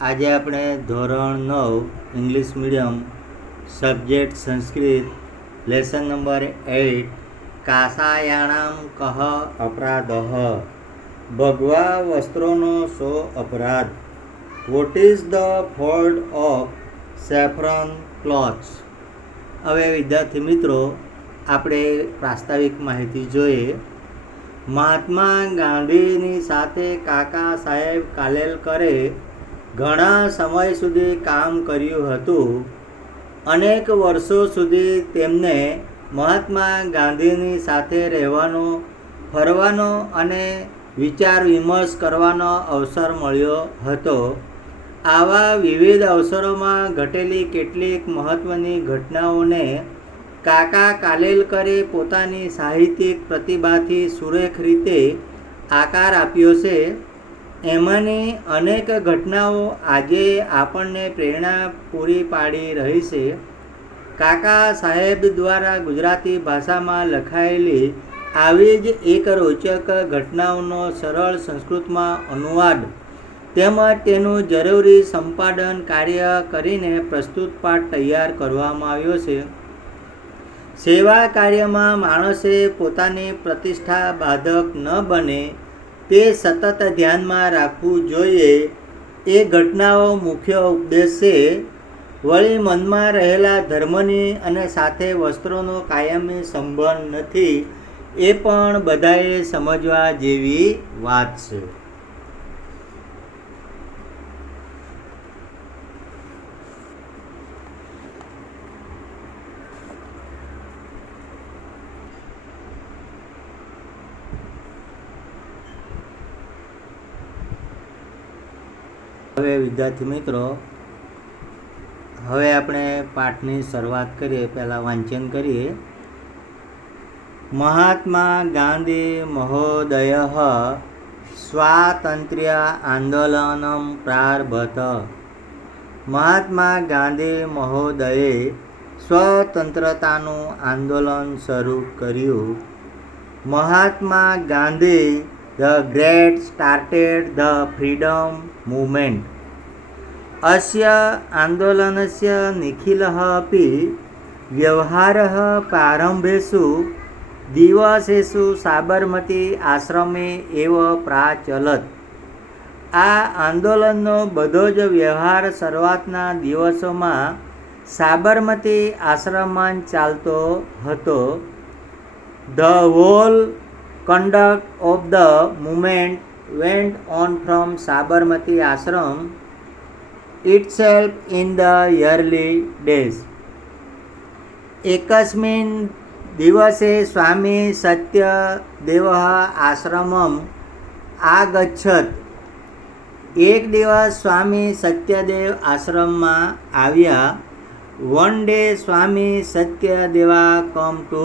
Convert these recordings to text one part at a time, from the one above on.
આજે આપણે ધોરણ 9 English medium subject Sanskrit lesson number 8 કાસાયાણામ કહ અપરાધઃ ભગવા વસ્ત્રોનો શો અપરાધ. What is the fault of saffron clothes. હવે વિદ્યાર્થી મિત્રો, આપણે પ્રાસ્તાવિક માહિતી જોઈએ. મહાત્મા ગાંધીની સાથે કાકા સાહેબ કાલેલકરે ઘણા સમય સુધી કામ કર્યું હતું. અનેક વર્ષો સુધી તેમને મહાત્મા ગાંધીની સાથે રહેવાનો, ફરવાનો અને વિચાર વિમર્શ કરવાનો અવસર મળ્યો હતો. આવા વિવિધ અવસરોમાં ઘટેલી કેટલીક મહત્ત્વની ઘટનાઓને કાકા કાલેલકરે પોતાની સાહિત્યિક પ્રતિભાથી સુરેખ રીતે આકાર આપ્યો છે. એમાંની અનેક ઘટનાઓ આજે આપણને પ્રેરણા પૂરી પાડી રહી છે. કાકા સાહેબ દ્વારા ગુજરાતી ભાષામાં લખાયેલી આવી જ એક રોચક ઘટનાઓનો સરળ સંસ્કૃતમાં અનુવાદ તેમજ તેનું જરૂરી સંપાદન કાર્ય કરીને પ્રસ્તુત પાઠ તૈયાર કરવામાં આવ્યો છે. સેવા કાર્યમાં માણસે પોતાની પ્રતિષ્ઠા બાધક ન બને તે સતત ધ્યાનમાં રાખવું જોઈએ. એ ઘટનાઓ મુખ્ય ઉપદેશ છે. વળી મનમાં રહેલા ધર્મની અને સાથે વસ્ત્રોનો કાયમી સંબંધ નથી, એ પણ બધાએ સમજવા જેવી વાત છે. હવે વિદ્યાર્થી મિત્રો, હવે આપણે પાઠની શરૂઆત કરીએ. પહેલાં વાંચન કરીએ. મહાત્મા ગાંધી મહોદયઃ સ્વાતંત્ર્ય આંદોલનમ પ્રારભત. મહાત્મા ગાંધી મહોદયે સ્વતંત્રતાનું આંદોલન શરૂ કર્યું. Mahatma Gandhi the great started the freedom movement. અસ્ય આંદોલનस्य નિખિલः अपि વ્યવહારः પ્રારંભેષુ દિવસેષુ સાબરમતી આશ્રમે એવ પ્રાચલત. આ આંદોલનનો બધો જ વ્યવહાર શરૂઆતના દિવસોમાં સાબરમતી આશ્રમમાં ચાલતો હતો. The whole conduct of the movement went on from Sabarmati Ashram itself in the early days. एकस्मिन् दिवसे स्वामी सत्यदेवः आश्रमम् आगच्छत्. एक દિવસ સ્વામી સત્યદેવ આશ્રમમાં આવ્યા. One day Swami Satyadeva come to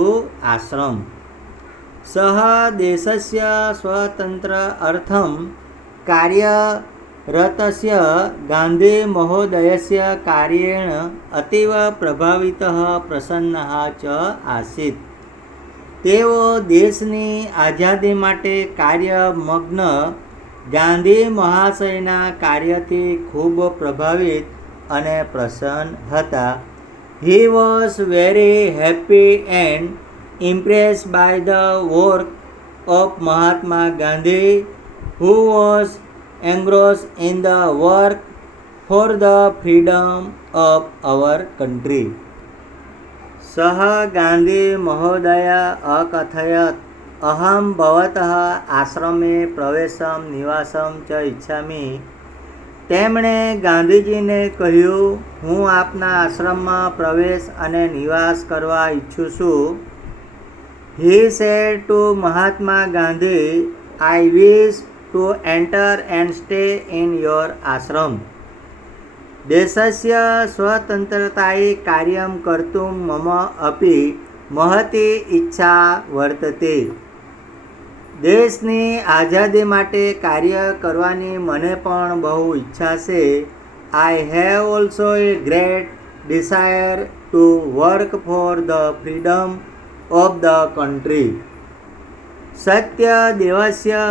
ashram. સહ દેશસ્ય સ્વતંત્ર અર્થમ કાર્યરતસ્ય ગાંધી મહોદયસ્ય કાર્યેણ અતીવ પ્રભાવિતઃ પ્રસન્નઃ ચ આસીત. તેઓ દેશની આઝાદી માટે કાર્યમગ્ન ગાંધી મહાશયના કાર્યથી ખૂબ પ્રભાવિત અને પ્રસન્ન હતા. He was very happy and impressed by the work of Mahatma Gandhi, who was engrossed in the work for the freedom of our country. सः गांधी महोदय अकथयत् अहं भवतः आश्रमे प्रवेशं निवासं च इच्छामि. તેમણે ગાંધીજીને કહ્યું, હું આપના આશ્રમમાં પ્રવેશ અને નિવાસ કરવા ઈચ્છું છું. He said to Mahatma Gandhi, I wish to enter and stay in your ashram. देशस्य स्वतन्त्रतायै कार्यं कर्तुं मम अपि महती इच्छा वर्तते. દેશની આઝાદી માટે કાર્ય કરવાની મને પણ બહુ ઈચ્છા છે. I have also a great desire to work for the freedom of the country. સત્યદેવસ્ય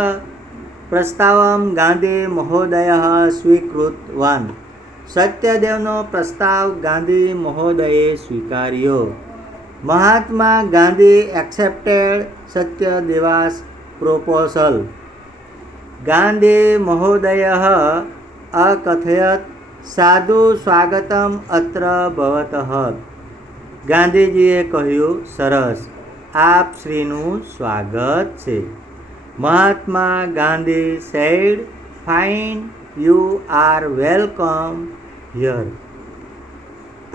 प्रस्तावं Gandhi महोदयः स्वीकृतवान्। सत्यदेवનો प्रस्ताव ગાંધી મહોદયે સ્વીકાર્યો. Mahatma Gandhi accepted સત્યદેવાસ proposal. ગાંધી મહોદયः અકથયત સાધુ સ્વાગતમ અત્ર ભવતઃ. ગાંધીજીએ કહ્યું, સરસ, આપ શ્રીનું સ્વાગત છે. Mahatma Gandhi said, fine, you are welcome here.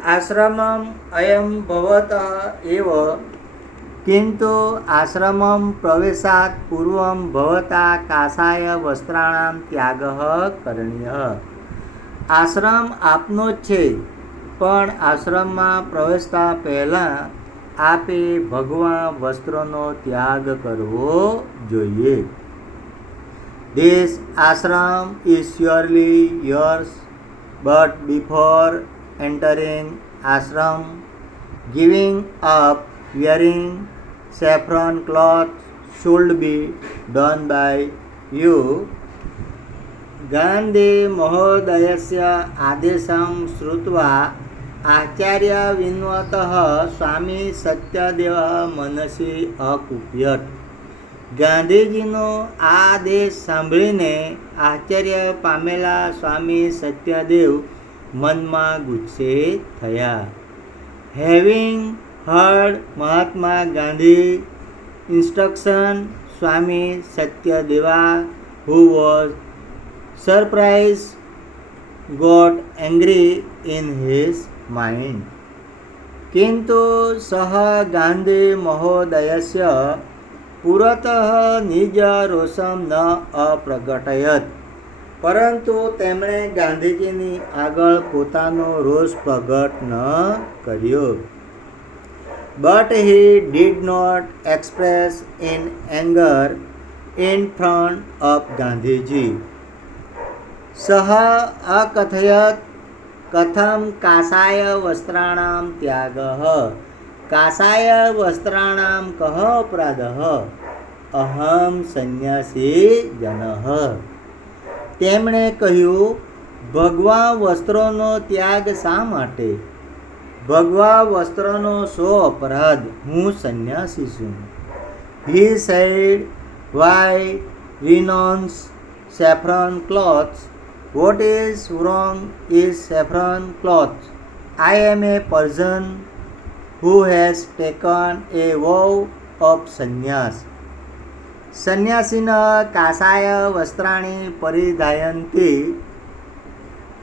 આશ્રમમ અયમ ભવતઃ એવ, કિંતુ આશ્રમમ પ્રવેશાત પૂર્વમ ભવતા કાષાય વસ્ત્રાણામ ત્યાગઃ કरणीयः. આશ્રમ આપનો જ છે, પણ આશ્રમમાં પ્રવેશતા પહેલાં આપે ભગવા વસ્ત્રોનો ત્યાગ કરવો જોઈએ. This ashram is surely yours, but before entering ashram, giving up wearing saffron cloth should be done by you. Gandhi મહોદયસ્ય આદેશં શ્રુત્વા Acharya વિન્વતઃ સ્વામી સત્યદેવઃ મનસી અકુપ્યત. ગાંધીજીનો આ આદેશ સાંભળીને આશ્ચર્ય પામેલા સ્વામી સત્યદેવ મનમાં ગુસ્સે થયા. Having heard Mahatma Gandhi instruction, Swami Satyadeva who was surprised got angry in his mind. किंतु सः गांधी महोदयस्य पुरतः निज रोषं न अप्रगटयत. પરંતુ તેમણે ગાંધીજીની આગળ પોતાનો રોષ પ્રગટ ન કર્યો. But he did not express in anger in front of Gandhiji. સહ અકથયત કથમ કાષાય વસ્ત્રાણામ ત્યાગઃ. કાષાય વસ્ત્રાણામ કઃ અપરાધઃ? અહમ સંન્યાસી જનઃ. તેમણે કહ્યું, ભગવા વસ્ત્રોનો ત્યાગ શા માટે? ભગવા વસ્ત્રનો શો અપરાધ? હું સંન્યાસી છું. He said, why renounce saffron cloths? What is wrong is saffron cloth? I am a person who has taken a vow of sannyas. સંન્યાસીનઃ કાષાય વસ્ત્રાણી પરિધાયન્તિ.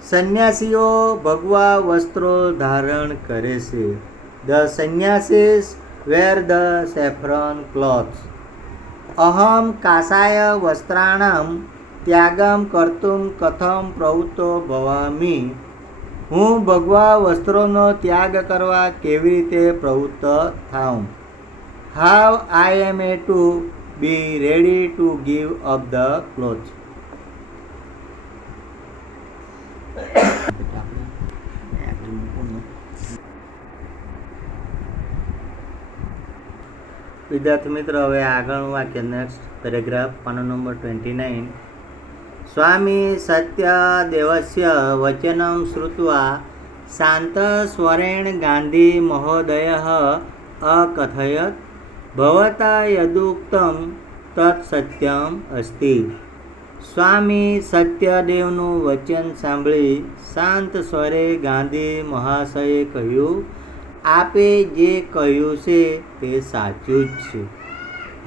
સંન્યાસીઓ ભગવા વસ્ત્રો ધારણ કરે છે. The sannyasis wear the saffron cloths. અહમ કાષાય વસ્ત્રાણામ ત્યાગમ કર્તુમ કથમ પ્રવૃત્તો ભવામી. હું ભગવા વસ્ત્રોનો ત્યાગ કરવા કેવી રીતે પ્રવૃત્ત થાઉં? How I am a to be ready to give up the clothes. વિદ્યાર્થી મિત્રો, હવે આગળનું વાક્ય, નેક્સ્ટ પેરેગ્રાફ, પાનો નંબર 29. સ્વામી સત્યદેવસ્ય વચनं શ્રુત્વા શાन्तस्वरेण ગાંધી મહોદયઃ અકથયત ભવતા યદુક્તમ તत् સત્યમ અસ્તિ. સ્વામી સત્યદેવનું વચન સાંભળી શાંત સ્વરે ગાંધી મહાશયે કહ્યું, આપે જે કહ્યું છે તે સાચું જ છે.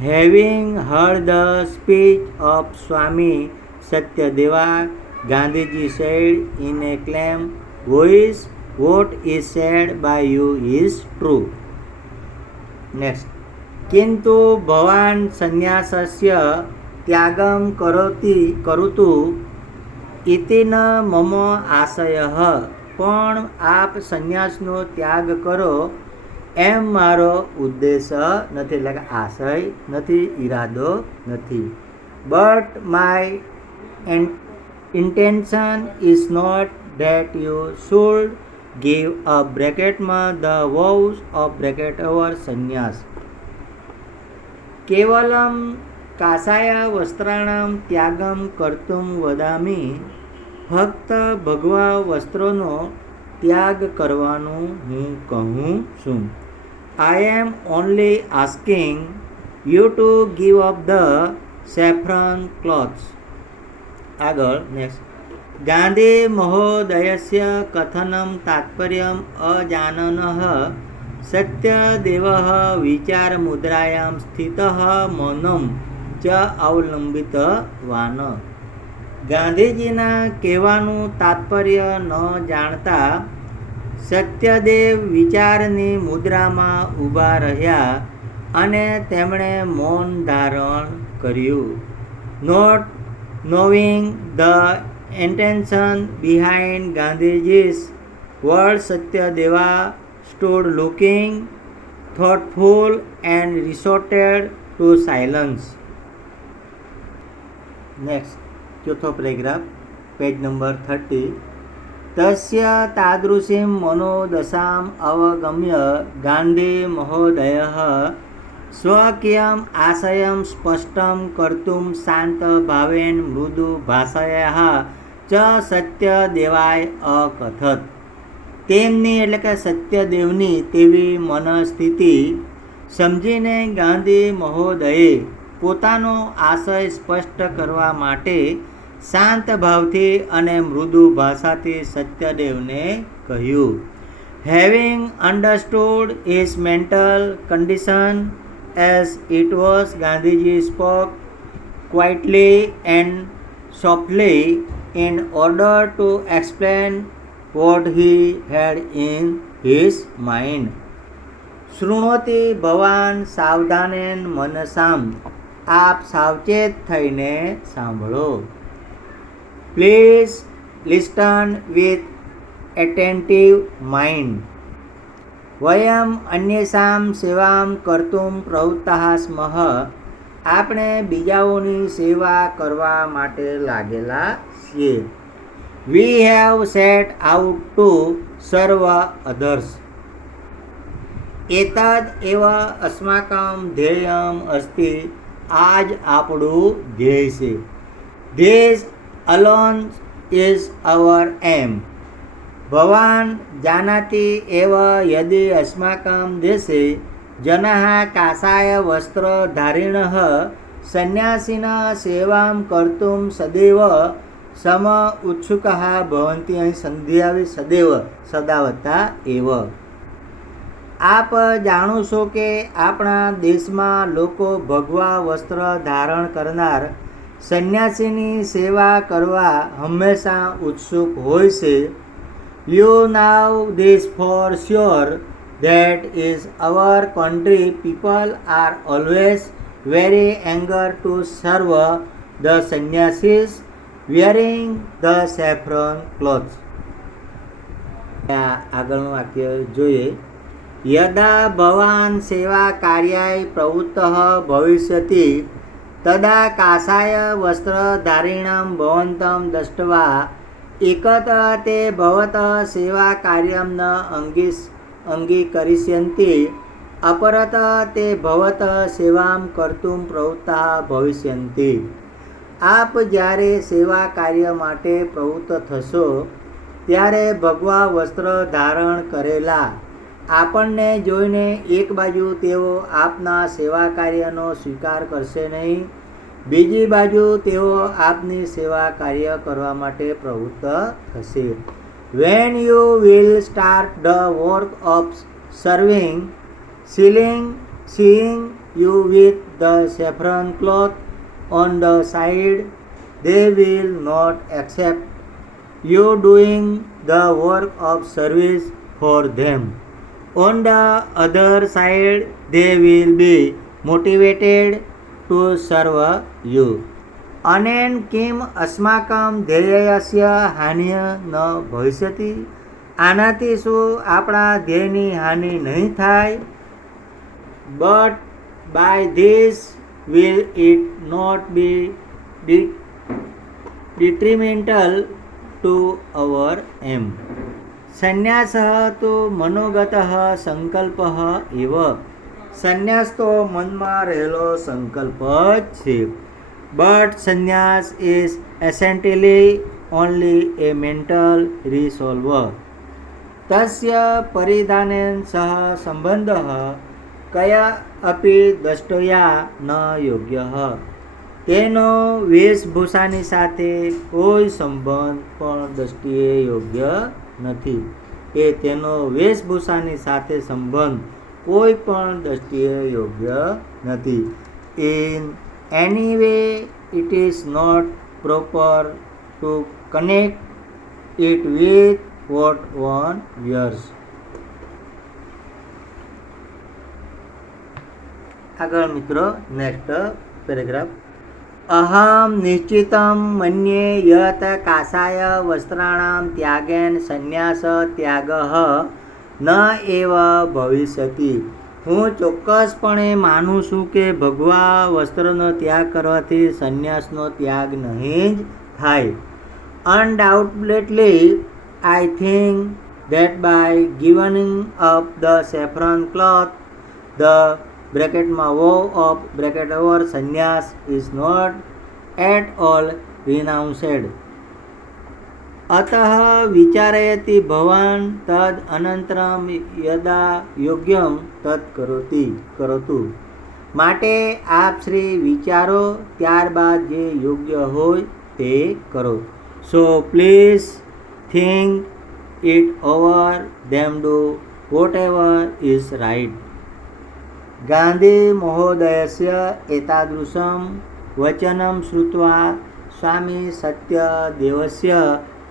Having heard the speech of Swami Satyadeva, Gandhiji said in a calm voice, what is said by you is true. Next. किंतु भवान् संन्यासस्य त्यागं करोतु इति न मम आशयः. પણ આપ સંન્યાસનો ત્યાગ કરો એમ મારો ઉદ્દેશ નથી, એટલે કે આશય નથી, ઈરાદો નથી. But my intention is not that you should give up bracketમાં the vows of bracket over sannyas. કેવલમ કાસાય વસ્ત્રાણામ ત્યાગમ કર્તુમ વદામી. ફક્ત ભગવા વસ્ત્રોનો ત્યાગ કરવાનું હું કહું છું. I am only asking you to give up the saffron clothes. આગળ નેક્સ્ટ. ગાંધી મહોદયસ્ય કથનમ તાત્પર્યમ અજાનનઃ સત્યદેવઃ વિચાર મુદ્રાયામ સ્થિતઃ મૌનમ ચ અવલંબિતવાન. ગાંધીજીના કહેવાનું તાત્પર્ય ન જાણતા સત્યદેવ વિચારની મુદ્રામાં ઊભા રહ્યા અને તેમણે મૌન ધારણ કર્યું. Not knowing the intention behind Gandhiji's words, Satyadeva stood looking thoughtful and resorted to silence. Next, चौथो पैराग्राफ, पेज नंबर 30. तस्य तादृशीं मनोदशाम् अवगम्य गान्धी महोदयः स्वकीयम् आशयं स्पष्टं कर्तुं शान्तभावेन मृदुभाषया च सत्यदेवाय अकथत्. તેમની એટલે કે સત્યદેવની તેવી મનસ્થિતિ સમજીને ગાંધી મહોદયે પોતાનો આશય સ્પષ્ટ કરવા માટે શાંત ભાવથી અને મૃદુ ભાષાથી સત્યદેવને કહ્યું. Having understood his mental condition as it was, Gandhiji spoke quietly and softly in order to explain what he had in his mind. શૃણોતિ ભવાન સાવધાનેન મનસામ. આપ સાવચેત થઈને સાંભળો. Please listen with attentive mind. વયમ અન્યેષાં સેવાં કર્તુમ પ્રવૃત્તાઃ સ્મઃ. આપણે બીજાઓની સેવા કરવા માટે લાગેલા છીએ. We have set out to serve others. એતદ એવ અસ્માકં ધ્યેયમ અસ્તિ. આ જ આપણું ધ્યેય છે. This alone is our aim. ભવાન જાનાતિ એવ યદિ અસ્માકં દેશે જનાઃ કાષાય વસ્ત્રધારિણઃ સંન્યાસીના સેવાં કર્તું સદૈવ સમ ઉત્સુકાઃ ભવન્તિ. અહીં સંધિ આવી સદૈવ સદાવતા એવ. આપ જાણો છો કે આપણા દેશમાં લોકો ભગવા વસ્ત્ર ધારણ કરનાર સંન્યાસીની સેવા કરવા હંમેશા ઉત્સુક હોય છે. You know this for sure, that is our country people are always very eager to serve the sannyasis wearing the saffron clothes. આગળનું વાક્ય જોઈએ. યદા ભવાન સેવા કાર્યાય પ્રવૃત્તઃ ભવિષ્યતિ તદા કાષાય વસ્ત્રધારિણાં ભવન્तं દૃષ્ટવા એકત તે ભવતઃ સેવા કાર્યમ ન અંગીકરિષ્યન્તિ अपरत ते भवतः सेवां कर्तुं प्रवृत्ताः भविष्यन्ति. आप જ્યારે સેવા કાર્ય માટે પ્રવૃત્ત થશો ત્યારે ભગવા વસ્ત્ર ધારણ કરેલા આપણને જોઈને એક બાજુ તેઓ આપના સેવા કાર્યનો સ્વીકાર કરશે નહીં, બીજી બાજુ તેઓ આપની સેવા કાર્ય કરવા માટે પ્રવૃત્ત થશે. When you will start the work of serving, seeing you with the saffron cloth on the side, they will not accept you doing the work of service for them. On the other side, they will be motivated to serve you. अनेन किम अस्माकं ध्येयस्य हानिः न भविष्यति. આનાથી શું આપણા ધ્યેયની હાનિ નહીં થાય? But by this will it not be detrimental to our aim. સંન્યાસः તો મનોગતः સંકલ્પः એવ. સંન્યાસ તો મનમાં રહેલો સંકલ્પ જ છે. But sannyas is essentially only a mental resolver. તસ્ય પરિધાનેન સહ સંબંધઃ કયા અપી દ્રષ્ટયા ન યોગ્યઃ. તેનો વેશભૂષાની સાથે કોઈ સંબંધ પણ દ્રષ્ટિએ યોગ્ય નથી. કે તેનો વેશભૂષાની સાથે સંબંધ કોઈ પણ દ્રષ્ટિએ યોગ્ય નથી. In any way it is not proper to connect it with what one years. આગળ મિત્રો નેક્સ્ટ પેરેગ્રાફ. અહમ નિશ્ચિતમ મન્યે યત કાષાય વસ્ત્રાણામ ત્યાગેન સંન્યાસ ત્યાગઃ ન એવ ભવિષ્યતિ. હું ચોક્કસપણે માનું છું કે ભગવા વસ્ત્રનો ત્યાગ કરવાથી સંન્યાસનો ત્યાગ નહીં જ થાય. Undoubtedly I think that by giving up the saffron cloth, the vow of sannyas is not at all renounced. अतः विचारयति भवान् तद अनन्तरं यदा योग्यं तत् करोतु. માટે આપ શ્રી વિચારો, ત્યારબાદ જે યોગ્ય હોય તે કરો. So please think it over, them do whatever is right. ગાંધી મહોદયસ્ય એતાદૃશમ વચનમ શ્રુત્વા સ્વામી સત્યદેવસ્ય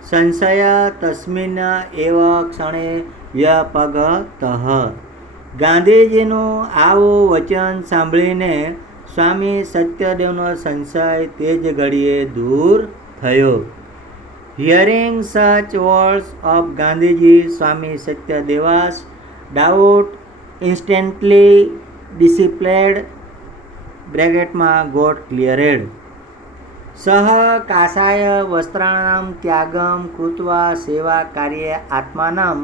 સંશય તસ્મિન એવ ક્ષણે વ્યપગતઃ. ગાંધીજીનું આવું વચન સાંભળીને સ્વામી સત્યદેવનો સંશય તે જ ઘડીએ દૂર થયો. Hearing such words of Gandhiji, Swami Satyadeva's doubt instantly dissipated (got cleared). સહ કાષાય વસ્ત્રાણામ ત્યાગમ કૃત્વા સેવા કાર્ય આત્માનામ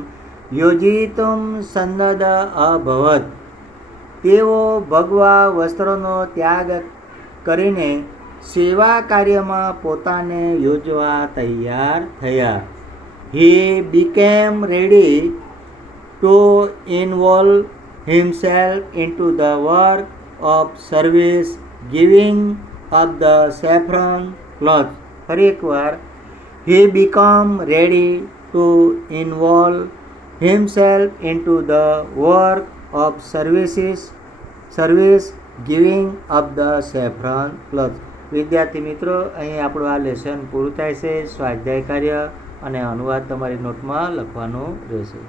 યોજિતુમ સન્નદ્ધ અભવત. તેઓ ભગવા વસ્ત્રોનો ત્યાગ કરીને સેવા કાર્યમાં પોતાને યોજવા તૈયાર થયા. He became ready to involve himself into the work of service, giving up the saffron cloth. ફરી એકવાર. He became ready to involve himself into the work of service, giving up the saffron cloth. વિદ્યાર્થી મિત્રો, અહીં આપણું આ lesson પૂરું થાય છે. સ્વાધ્યાય કાર્ય અને અનુવાદ તમારી નોટમાં લખવાનું રહેશે.